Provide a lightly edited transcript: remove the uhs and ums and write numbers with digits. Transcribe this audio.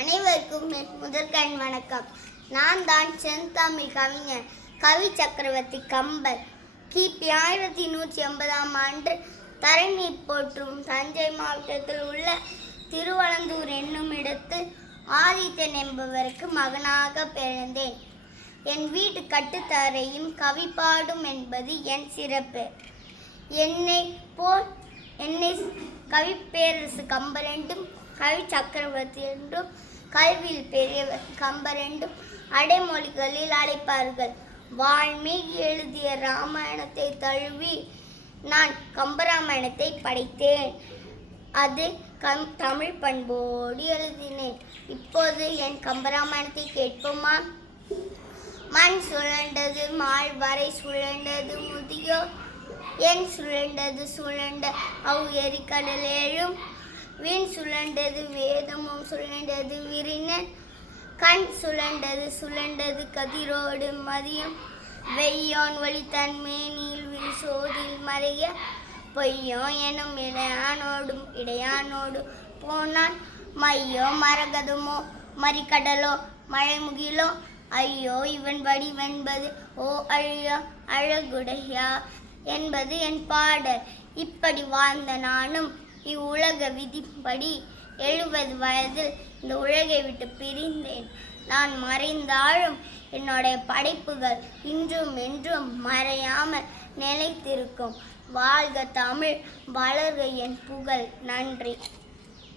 அனைவருக்கும் முதற்கண் வணக்கம். நான் தான் செந்தமிழ் கவிஞர் கவி சக்கரவர்த்தி கம்பர். கிபி 1180ஆம் ஆண்டு தரணி போற்றும் தஞ்சை மாவட்டத்தில் உள்ள திருவளந்தூர் என்னும் இடத்தில் ஆதித்தன் என்பவருக்கு மகனாக பிறந்தேன். என் வீட்டு கட்டுத்தரையும் கவி பாடும் என்பது என் சிறப்பு. என்னை கவிப்பேரரசு கம்பர் என்றும் கவி சக்கரவர்த்தி என்றும் கல்வியில் பெரியவர் கம்பர் என்றும் அடைமொழிகளில் அழைப்பார்கள். வால்மீகி எழுதிய ராமாயணத்தை தழுவி நான் கம்பராமாயணத்தை படைத்தேன். அது தமிழ் பண்போடு எழுதினேன். இப்போது என் கம்பராமாயணத்தை கேட்போமா? மண் சுழண்டது மால் வரை சுழண்டது முதியோ என் சுழண்டது சுழண்ட எரிக்கடல் ஏழும் வீண் சுழண்டது வேதமும் சுழண்டது விரினன் கண் சுழண்டது சுழண்டது கதிரோடு மதியம் வெய்யோன் ஒளி தன்மேனில் விரிசோதில் மறைய பொய்யோ எனும் இடையானோடு போனான் மையோ மரகதமோ மறிக்கடலோ மழைமுகிலோ ஐயோ இவன் வடிவென்பது ஓ அழியா அழகுடையா என்பது என் பாடல். இப்படி வாழ்ந்த நானும் இவ்வுலக விதிப்படி 70 வயதில் இந்த உலகை விட்டு பிரிந்தேன். நான் மறைந்தாலும் என்னுடைய படைப்புகள் இன்றும் என்றும் மறையாமல் நிலைத்திருக்கும். வாழ்க தமிழ், வளர்க என் புகழ். நன்றி.